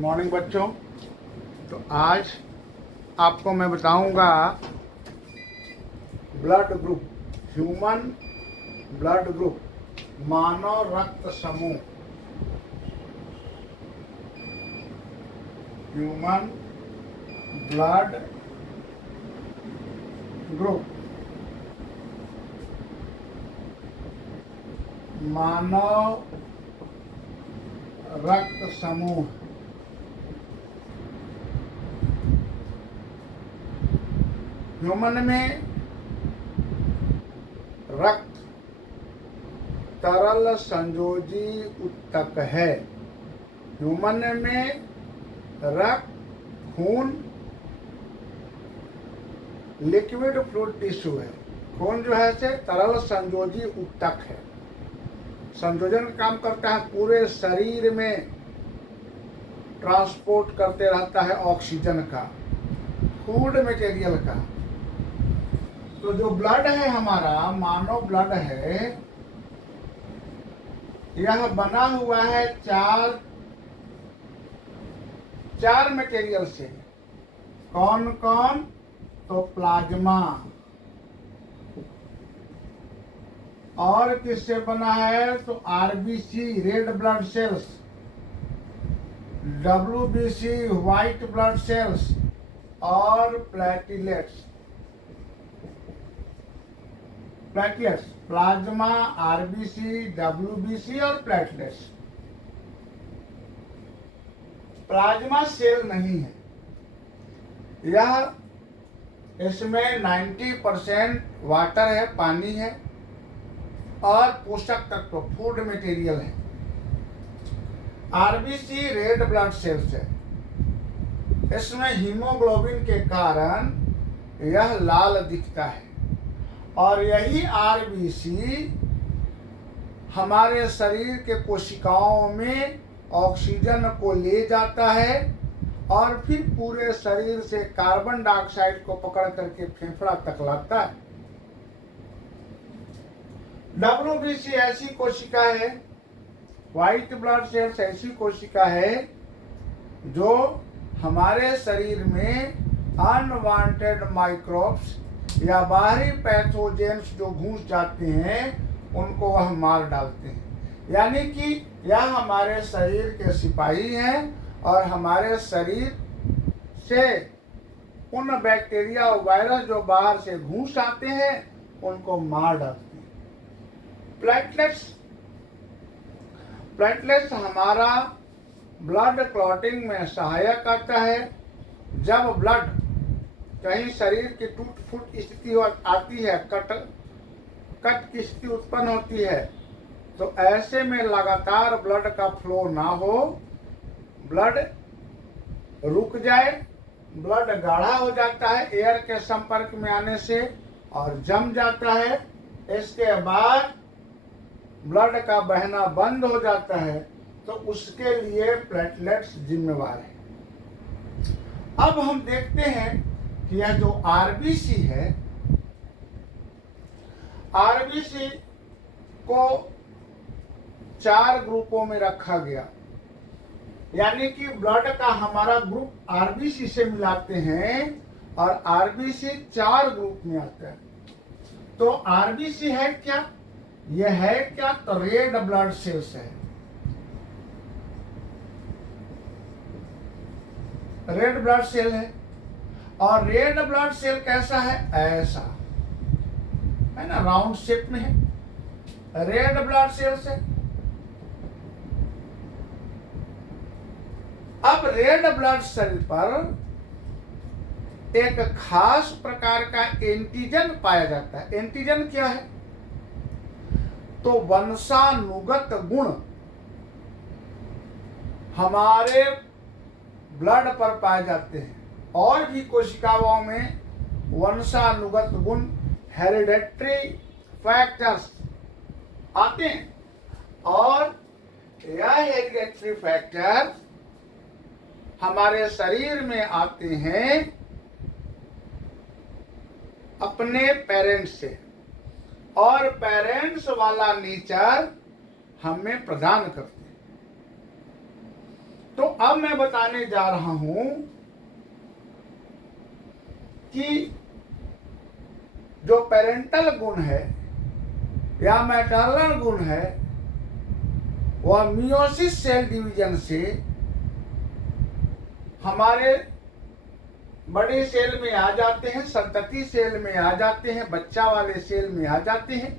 Morning बच्चों। तो आज आपको मैं बताऊंगा blood group, human blood group, मानव रक्त समूह, ह्यूमन ब्लड ग्रुप, मानव रक्त समूह। ह्यूमन में रक्त तरल संयोजी ऊतक है। ह्यूमन में रक्त, खून, लिक्विड फ्लूइड टिश्यू है। खून जो है से तरल संयोजी ऊतक है, संयोजन का काम करता है, पूरे शरीर में ट्रांसपोर्ट करते रहता है ऑक्सीजन का, फूड मटेरियल का। तो जो ब्लड है हमारा, मानव ब्लड है, यह बना हुआ है चार मटेरियल से। कौन कौन? तो प्लाज्मा, और किससे बना है? तो RBC red blood cells, WBC white blood cells, और प्लेटलेट्स। प्लाज्मा, आरबीसी, डब्ल्यूबीसी और प्लेटलेट्स। प्लाज्मा सेल नहीं है, यह इसमें 90% वाटर है, पानी है, और पोषक तत्व फूड मटेरियल है। आरबीसी रेड ब्लड सेल्स है, इसमें हीमोग्लोबिन के कारण यह लाल दिखता है, और यही आरबीसी हमारे शरीर के कोशिकाओं में ऑक्सीजन को ले जाता है और फिर पूरे शरीर से कार्बन डाइऑक्साइड को पकड़ करके फेफड़ा तक लाता है। डब्ल्यूबीसी ऐसी कोशिका है, व्हाइट ब्लड सेल्स ऐसी कोशिका है जो हमारे शरीर में अनवांटेड माइक्रोब्स या बाहरी पैथोजेंस जो घुस जाते हैं उनको वह मार डालते हैं। यानी कि यह हमारे शरीर के सिपाही हैं और हमारे शरीर से उन बैक्टीरिया और वायरस जो बाहर से घुस आते हैं उनको मार डालते हैं। प्लेटलेट्स हमारा ब्लड क्लॉटिंग में सहायक आता है। जब ब्लड कहीं शरीर की टूट फूट स्थिति आती है, कट की स्थिति उत्पन्न होती है, तो ऐसे में लगातार ब्लड का फ्लो ना हो, ब्लड रुक जाए, ब्लड गाढ़ा हो जाता है एयर के संपर्क में आने से और जम जाता है। इसके बाद ब्लड का बहना बंद हो जाता है, तो उसके लिए प्लेटलेट्स जिम्मेवार है। अब हम देखते हैं कि यह जो आरबीसी है, आरबीसी को 4 ग्रुपों में रखा गया। यानी कि ब्लड का हमारा ग्रुप आरबीसी से मिलाते हैं और आरबीसी 4 ग्रुप में आता है। तो आरबीसी है क्या? यह है क्या? तो रेड ब्लड सेल्स है। रेड ब्लड सेल है, और रेड ब्लड सेल कैसा है? ऐसा है ना, राउंड शेप में है, रेड ब्लड सेल्स है। अब रेड ब्लड सेल पर एक खास प्रकार का एंटीजन पाया जाता है। एंटीजन क्या है? तो वंशानुगत गुण हमारे ब्लड पर पाए जाते हैं, और भी कोशिकाओं में वंशानुगत गुण, हेरिडेटरी फैक्टर्स आते हैं, और यह हेरिडेटरी फैक्टर हमारे शरीर में आते हैं अपने पेरेंट्स से, और पेरेंट्स वाला नेचर हमें प्रदान करते हैं। तो अब मैं बताने जा रहा हूं कि जो पेरेंटल गुण है या मैटरनल गुण है वह मियोसिस सेल डिवीजन से हमारे बड़े सेल में आ जाते हैं, संतति सेल में आ जाते हैं, बच्चा वाले सेल में आ जाते हैं।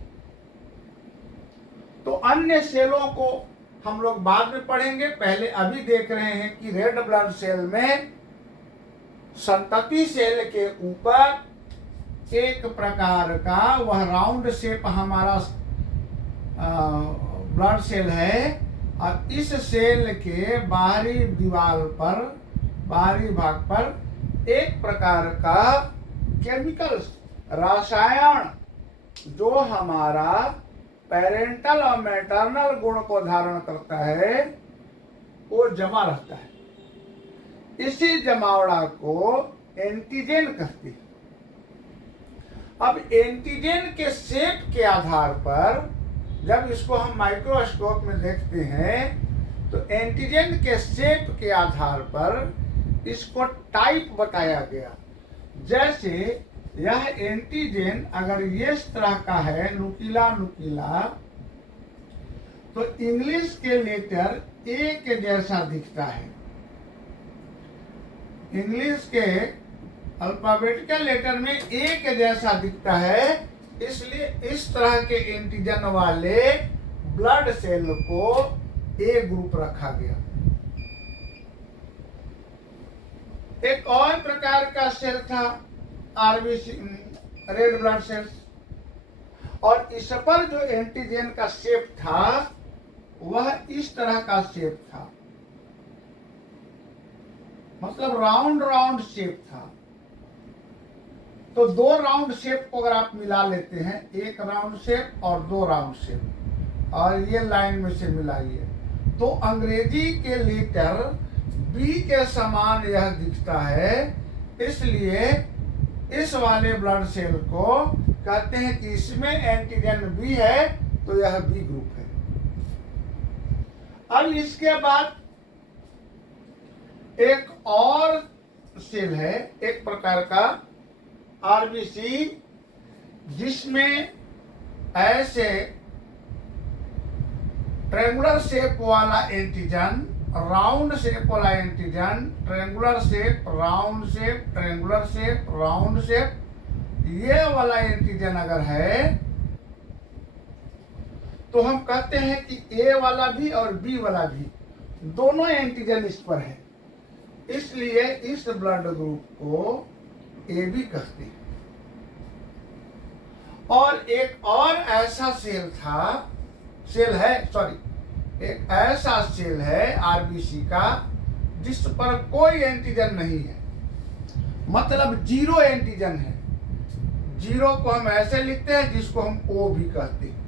तो अन्य सेलों को हम लोग बाद में पढ़ेंगे। पहले अभी देख रहे हैं कि रेड ब्लड सेल में संतति सेल के ऊपर एक प्रकार का वह राउंड शेप हमारा ब्लड सेल है और इस सेल के बाहरी दीवार पर, बाहरी भाग पर एक प्रकार का केमिकल रसायन जो हमारा पेरेंटल और मैटरनल गुण को धारण करता है वो जमा रहता है। इसी जमावड़ा को एंटीजन कहते हैं। अब एंटीजन के शेप के आधार पर जब इसको हम माइक्रोस्कोप में देखते हैं तो एंटीजन के शेप के आधार पर इसको टाइप बताया गया। जैसे यह एंटीजन अगर ये इस तरह का है, नुकीला नुकीला, तो इंग्लिश के लेटर ए के जैसा दिखता है। इंग्लिश के अल्फाबेटिकल लेटर में ए के जैसा दिखता है, इसलिए इस तरह के एंटीजन वाले ब्लड सेल को ए ग्रुप रखा गया। एक और प्रकार का सेल था आरबीसी, रेड ब्लड सेल्स, और इस पर जो एंटीजन का शेप था वह इस तरह का शेप था, मतलब राउंड राउंड शेप था। तो दो राउंड शेप को अगर आप मिला लेते हैं, एक राउंड शेप और दो राउंड शेप, और ये लाइन में से मिलाइए, तो अंग्रेजी के लेटर बी के समान यह दिखता है। इसलिए इस वाले ब्लड सेल को कहते हैं कि इसमें एंटीजन बी है, तो यह बी ग्रुप है। अब इसके बाद एक और सेल है, एक प्रकार का आरबीसी, जिसमें ऐसे ट्रायंगुलर शेप वाला एंटीजन, राउंड शेप वाला antigen, triangular shape, round shape, triangular shape, round shape, ये वाला एंटीजन अगर है तो हम कहते हैं कि ए वाला भी और बी वाला भी दोनों एंटीजन इस पर है, इसलिए इस ब्लड ग्रुप को ए बी कहते हैं। और एक और ऐसा सेल था, सेल है, सॉरी, एक ऐसा सेल है आरबीसी का जिस पर कोई एंटीजन नहीं है, मतलब जीरो एंटीजन है। जीरो को हम ऐसे लिखते हैं जिसको हम ओ भी कहते हैं।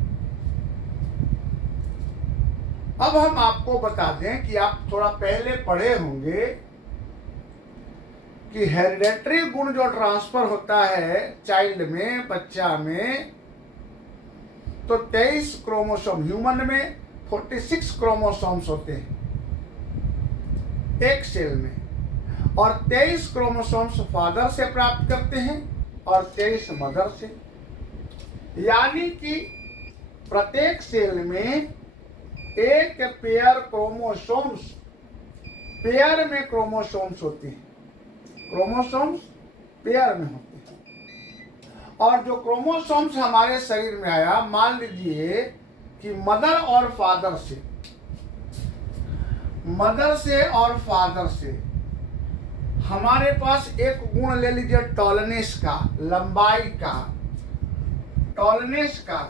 अब हम आपको बता दें कि आप थोड़ा पहले पढ़े होंगे कि हेरिडेटरी गुण जो ट्रांसफर होता है चाइल्ड में, बच्चा में, तो 23 क्रोमोसोम, ह्यूमन में 46 क्रोमोसोम्स होते हैं एक सेल में, और 23 क्रोमोसोम्स फादर से प्राप्त करते हैं और 23 मदर से। यानी कि प्रत्येक सेल में एक पेयर क्रोमोसोम्स, पेयर में क्रोमोसोम्स होते हैं, क्रोमोसोम्स पेयर में होते हैं। और जो क्रोमोसोम्स हमारे शरीर में आया, मान लीजिए कि मदर और फादर से, मदर से और फादर से हमारे पास एक गुण ले लीजिए टॉलनेस का, लंबाई का, टॉलनेस का,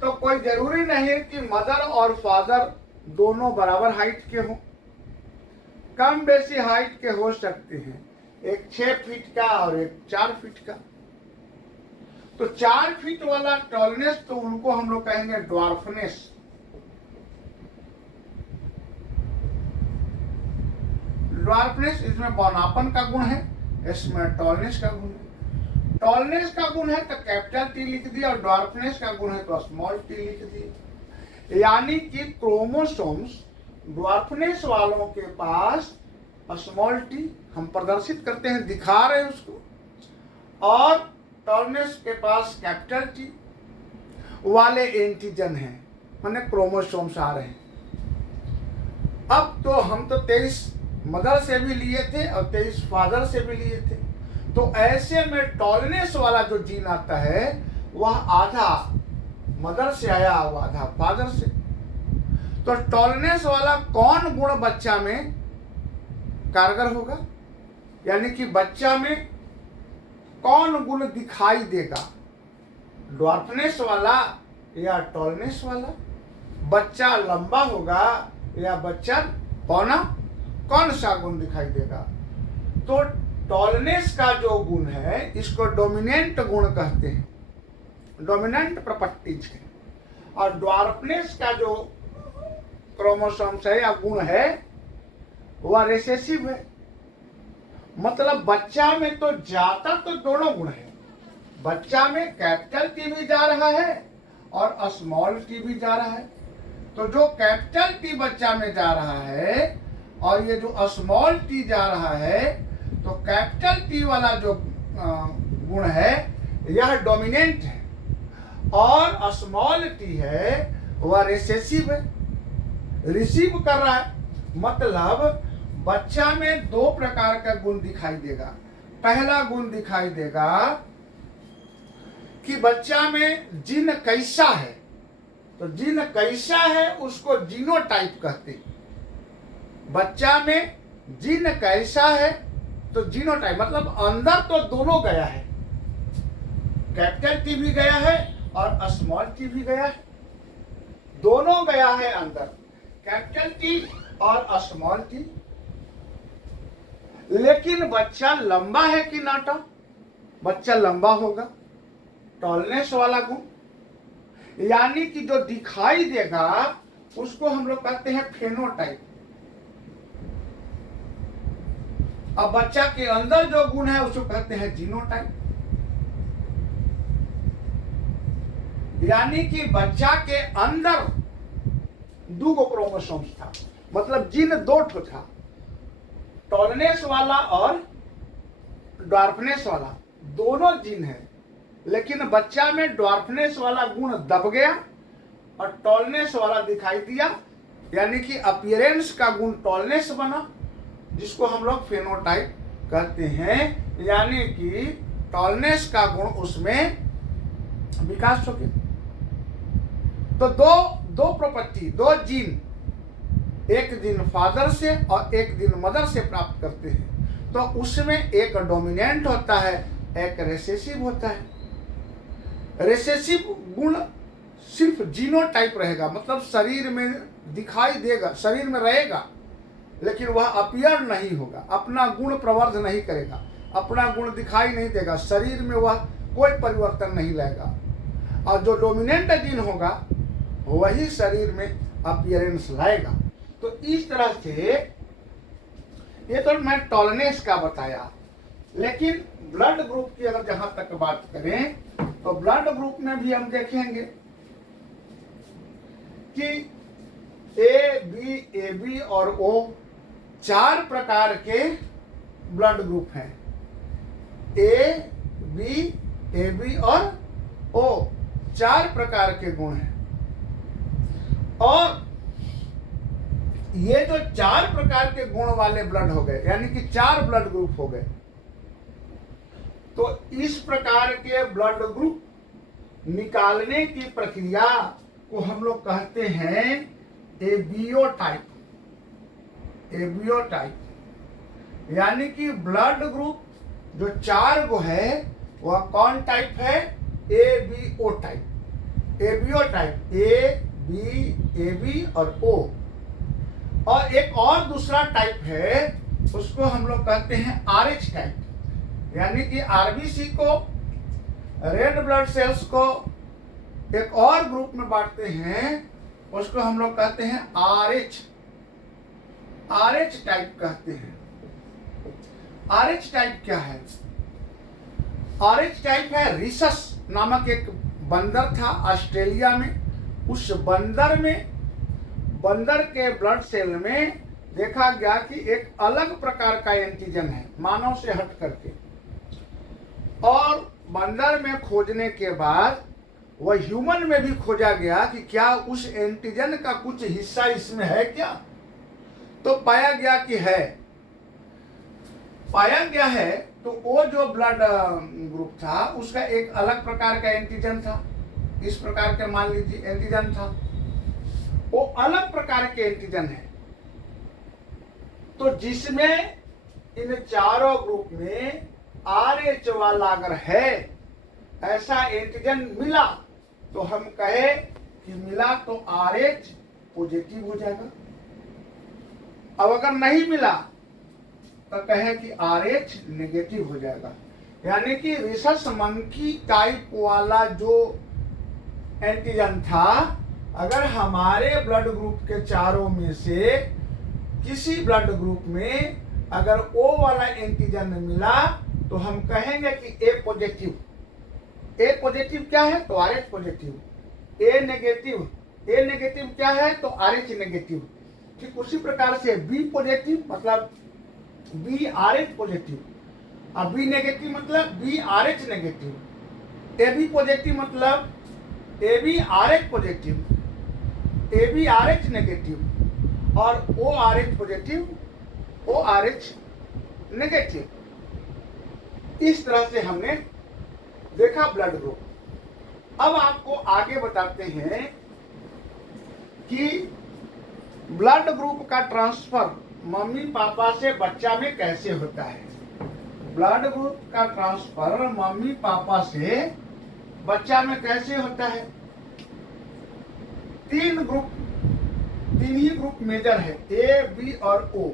तो कोई जरूरी नहीं है कि मदर और फादर दोनों बराबर हाइट के हों, कम बेसी हाइट के हो सकते हैं, एक 6 फीट का और एक 4 फीट का। तो 4 फीट वाला टॉलनेस, तो उनको हम लोग कहेंगे ड्वार्फनेस। ड्वार्फनेस, इसमें बौनापन का गुण है, इसमें टॉलनेस का गुण है। टॉलनेस का गुण है तो कैपिटल टी लिख दिया, और ड्वार्फनेस का गुण है तो स्मॉल टी लिख दिया। यानी कि क्रोमोसोम्स ड्वार्फनेस वालों के पास स्मॉल टी, हम प्रदर्शित करते हैं, दिखा रहे हैं उसको, और टॉलनेस के पास कैपिटल टी वाले एंटीजन हैं, माने क्रोमोसोम्स आ रहे हैं। अब तो हम तो 23 मदर से भी लिए थे और 23 फादर से भी लिए थे, तो ऐसे में टॉलनेस वाला जो जीन आता है वह आधा मदर से आया और आधा फादर से। तो टॉलनेस वाला कौन गुण बच्चा में कारगर होगा, यानी कि बच्चा में कौन गुण दिखाई देगा, ड्वार्फनेस वाला या टॉलनेस वाला? बच्चा लंबा होगा या बच्चा पौना, कौन सा गुण दिखाई देगा? तो टॉलनेस का जो गुण है इसको डोमिनेंट गुण कहते हैं, डोमिनेंट प्रॉपर्टीज है। और ड्वार्फनेस का जो क्रोमोसोम्स है या गुण है वह रिसेसिव है। मतलब बच्चा में तो जाता तो दोनों गुण है, बच्चा में कैपिटल टी भी जा रहा है और स्मॉल टी भी जा रहा है। तो जो कैपिटल टी बच्चा में जा रहा है और ये जो स्मॉल टी जा रहा है, तो कैपिटल टी वाला जो गुण है यह डोमिनेंट है और स्मॉल टी है वह रिसेसिव है, रिसीव कर रहा है। मतलब बच्चा में दो प्रकार का गुण दिखाई देगा। पहला गुण दिखाई देगा कि बच्चा में जीन कैसा है, तो जीन कैसा है उसको जीनोटाइप कहते हैं। बच्चा में जीन कैसा है तो जीनोटाइप, मतलब अंदर तो दोनों गया है, कैपिटल टी भी गया है और स्मॉल टी भी गया है, दोनों गया है अंदर, कैपिटल टी और स्मॉल टी। लेकिन बच्चा लंबा है कि नाटा? बच्चा लंबा होगा, टॉलनेस वाला गुण, यानी कि जो दिखाई देगा उसको हम लोग कहते हैं फेनोटाइप। अब बच्चा के अंदर जो गुण है उसको कहते हैं जीनोटाइप। यानी कि बच्चा के अंदर दो क्रोमोसोम्स था, मतलब जीन दो ठो था, टॉलनेस वाला और ड्वार्फनेस वाला, दोनों जीन है। लेकिन बच्चा में ड्वार्फनेस वाला गुण दब गया और टॉलनेस वाला दिखाई दिया, यानी कि अपीयरेंस का गुण टॉलनेस बना, जिसको हम लोग फेनोटाइप कहते हैं। यानी कि टॉलनेस का गुण उसमें विकास हो गया। तो दो प्रॉपर्टी, दो जीन, एक जीन फादर से और एक जीन मदर से प्राप्त करते हैं। तो उसमें एक डोमिनेंट होता है, एक रिसेसिव होता है। रिसेसिव गुण सिर्फ जीनोटाइप रहेगा, मतलब शरीर में दिखाई देगा, शरीर में रहेगा, लेकिन वह अपीयर नहीं होगा, अपना गुण प्रवर्ध नहीं करेगा, अपना गुण दिखाई नहीं देगा, शरीर में वह कोई परिवर्तन नहीं लाएगा। और जो डोमिनेंट जीन होगा वही शरीर में अपीयरेंस लाएगा। तो इस तरह से ये तो मैं टॉलनेस का बताया। लेकिन ब्लड ग्रुप की अगर जहां तक बात करें तो ब्लड ग्रुप में भी हम देखेंगे कि ए बी और ओ चार प्रकार के ब्लड ग्रुप हैं। ए बी और ओ चार प्रकार के गुण हैं। और ये जो चार प्रकार के गुण वाले ब्लड हो गए, यानी कि चार ब्लड ग्रुप हो गए, तो इस प्रकार के ब्लड ग्रुप निकालने की प्रक्रिया को हम लोग कहते हैं एबियोटाइप। एबियोटाइप यानी कि ब्लड ग्रुप जो चार गो है वह कौन टाइप है? ABO type. ABO type A B और ओ। और एक और दूसरा टाइप है, उसको हम लोग कहते हैं आरएच टाइप, यानी कि आरबीसी को, रेड ब्लड सेल्स को एक और ग्रुप में बांटते हैं, उसको हम लोग कहते हैं आरएच टाइप कहते हैं। आरएच टाइप क्या है? आरएच टाइप है, रिसस नामक एक बंदर था ऑस्ट्रेलिया में। उस बंदर में बंदर के ब्लड सेल में देखा गया कि एक अलग प्रकार का एंटीजन है मानव से हट करके, और बंदर में खोजने के बाद वह ह्यूमन में भी खोजा गया कि क्या उस एंटीजन का कुछ हिस्सा इसमें है क्या, तो पाया गया कि है। पाया गया है तो वो जो ब्लड ग्रुप था उसका एक अलग प्रकार का एंटीजन था, इस प्रकार के मान लीजिए एंटीजन था, वो अलग प्रकार के एंटीजन है। तो जिसमें इन चारों ग्रुप में RH वाला अगर है ऐसा एंटीजन मिला तो हम कहे कि मिला तो RH पॉजिटिव हो जाएगा। अब अगर नहीं मिला तो कहे कि RH नेगेटिव हो जाएगा। यानी कि रिसस मंकी टाइप वाला जो एंटीजन था, अगर हमारे ब्लड ग्रुप के चारों में से किसी ब्लड ग्रुप में अगर O वाला एंटीजन मिला तो हम कहेंगे कि A पॉजिटिव। A पॉजिटिव क्या है तो RH पॉजिटिव। A नेगेटिव क्या है तो RH नेगेटिव। ठीक उसी प्रकार से B पॉजिटिव मतलब B RH पॉजिटिव, और B नेगेटिव मतलब B RH negative. AB positive मतलब AB RH positive, AB RH negative, और ORH पॉजिटिव ORH नेगेटिव। इस तरह से हमने देखा ब्लड ग्रुप। अब आपको आगे बताते हैं कि ब्लड ग्रुप का ट्रांसफर मम्मी पापा से बच्चा में कैसे होता है। ब्लड ग्रुप का ट्रांसफर मम्मी पापा से बच्चा में कैसे होता है। तीन ही ग्रुप मेजर है, A, B और O।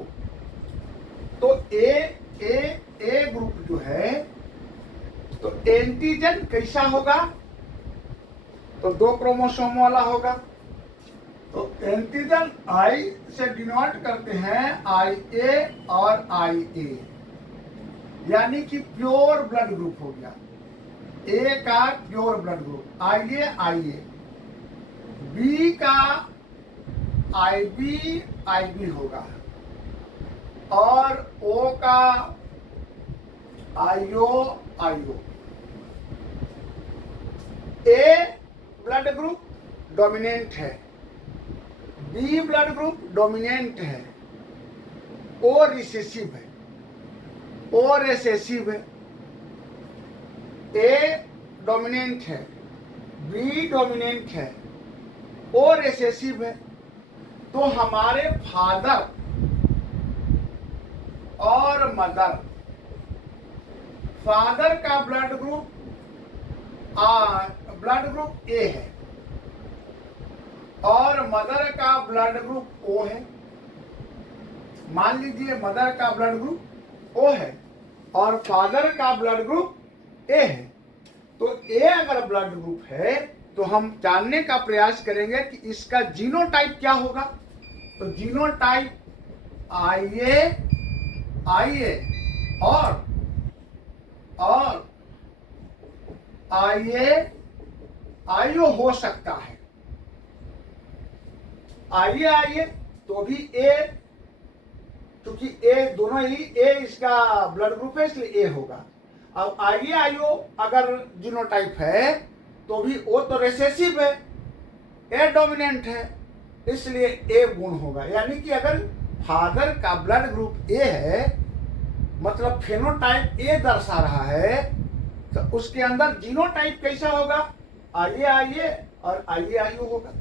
तो ए ग्रुप जो है तो एंटीजन कैसा होगा तो 2 क्रोमोसोम वाला होगा। तो एंटीजन I से डिनोट करते हैं IA और IA, यानी कि प्योर ब्लड ग्रुप हो गया। A का pure blood group, IA B का IB होगा, और O का IO। A blood group dominant है, B ब्लड ग्रुप डोमिनेंट है, O रिसेसिव है, O रिसेसिव है। A डोमिनेंट है, B डोमिनेंट है, O रिसेसिव है। तो हमारे फादर और मदर, फादर का ब्लड ग्रुप A है और मदर का ब्लड ग्रुप O है। मान लीजिए मदर का ब्लड ग्रुप O है और फादर का ब्लड ग्रुप A है। तो A अगर ब्लड ग्रुप है तो हम जानने का प्रयास करेंगे कि इसका जीनोटाइप क्या होगा। तो जीनोटाइप IA और IO हो सकता है। IA तो भी A, क्योंकि A दोनों ही A इसका ब्लड ग्रुप है इसलिए A होगा। अब IO अगर जीनोटाइप है तो भी O तो रिसेसिव है, A डोमिनेंट है, इसलिए A गुण होगा। यानी कि अगर फादर का ब्लड ग्रुप A है मतलब फेनोटाइप A दर्शा रहा है, तो उसके अंदर जीनोटाइप कैसा होगा IA और IO होगा।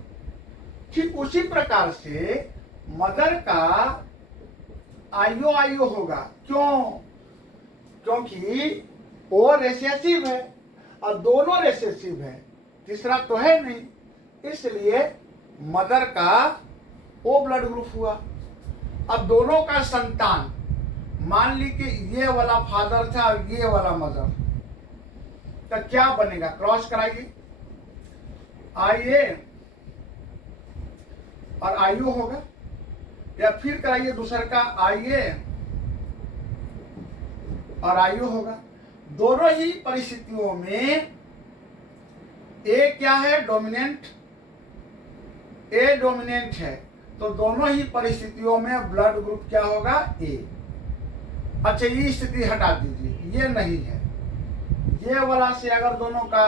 ठीक उसी प्रकार से मदर का IO होगा। क्यों? क्योंकि O रिसेसिव है और दोनों रिसेसिव है, तीसरा तो है नहीं, इसलिए मदर का O ब्लड ग्रुप हुआ। अब दोनों का संतान, मान ली कि ये वाला फादर था और ये वाला मदर, तो क्या बनेगा? क्रॉस कराइए, IA और IO होगा, या फिर कराइए दूसरे का IA और IO होगा। दोनों ही परिस्थितियों में A क्या है? डोमिनेंट, A डोमिनेंट है तो दोनों ही परिस्थितियों में ब्लड ग्रुप क्या होगा? ए। अच्छा, ये स्थिति हटा दीजिए, ये नहीं है, ये वाला से अगर दोनों का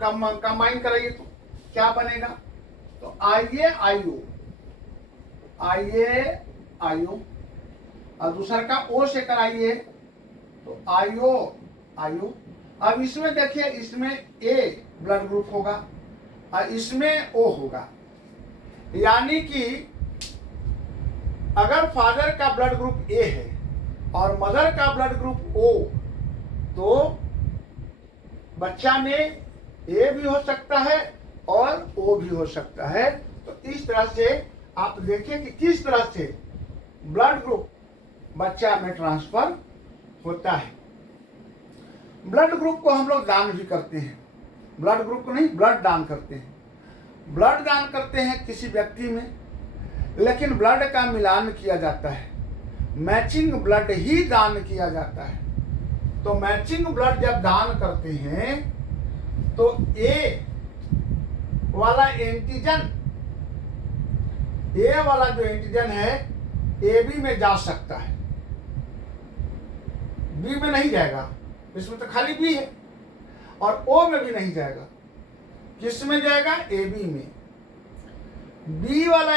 कंबाइन करेंगे तो क्या बनेगा? तो आइए आयु, आइए आयु, और दूसरा का ओ से कराइए तो आयो आयु। अब इसमें देखिए, इसमें ए ब्लड ग्रुप होगा और इसमें ओ होगा, यानी कि अगर फादर का ब्लड ग्रुप ए है और मदर का ब्लड ग्रुप ओ, तो बच्चा में ए भी हो सकता है और ओ भी हो सकता है। तो इस तरह से आप देखें कि किस तरह से ब्लड ग्रुप बच्चा में ट्रांसफर होता है। ब्लड ग्रुप को हम लोग दान भी करते हैं, ब्लड ग्रुप को नहीं, ब्लड दान करते हैं। ब्लड दान करते हैं किसी व्यक्ति में, लेकिन ब्लड का मिलान किया जाता है, मैचिंग ब्लड ही दान किया जाता है। तो मैचिंग ब्लड जब दान करते हैं तो ए वाला एंटीजन, ए वाला जो एंटीजन है ए बी में जा सकता है, बी में नहीं जाएगा, इसमें तो खाली बी है, और ओ में भी नहीं जाएगा। किस में जाएगा? ए बी में। बी वाला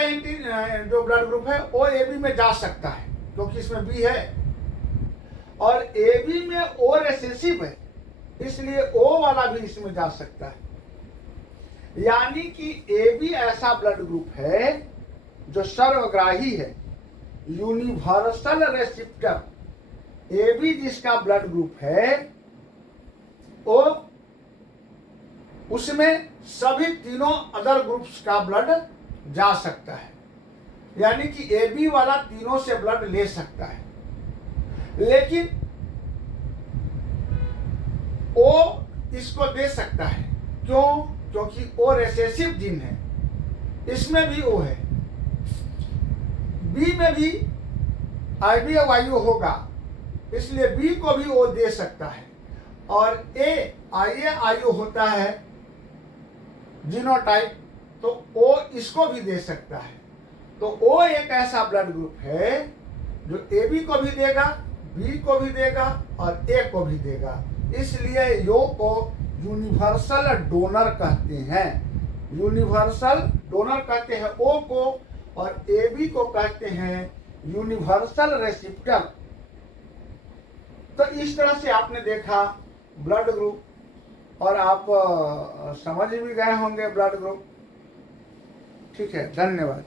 जो ब्लड ग्रुप है वो ए बी में जा सकता है क्योंकि इसमें बी है, और ए बी में ओ रिसेसिव है, इसलिए ओ वाला भी इसमें जा सकता है। यानी कि ए बी ऐसा ब्लड ग्रुप है जो सर्वग्राही है, यूनिवर्सल रेसिप्टर। ए बी जिसका ब्लड ग्रुप है वो उसमें सभी तीनों अदर ग्रुप्स का ब्लड जा सकता है, यानी कि ए बी वाला तीनों से ब्लड ले सकता है। लेकिन ओ इसको दे सकता है, क्यों? क्योंकि ओ रिसेसिव जीन है, इसमें भी ओ है, बी में भी आईबी वायु होगा, इसलिए बी को भी ओ दे सकता है। और ए आयु होता है जीनोटाइप, तो ओ इसको भी दे सकता है। तो ओ एक ऐसा ब्लड ग्रुप है जो ए बी को भी देगा, बी को भी देगा और ए को भी देगा, इसलिए यो को यूनिवर्सल डोनर कहते हैं। यूनिवर्सल डोनर कहते हैं ओ को, और ए बी को कहते हैं यूनिवर्सल रेसिप्टर। तो इस तरह से आपने देखा ब्लड ग्रुप, और आप समझ भी गए होंगे ब्लड ग्रुप। ठीक है, धन्यवाद।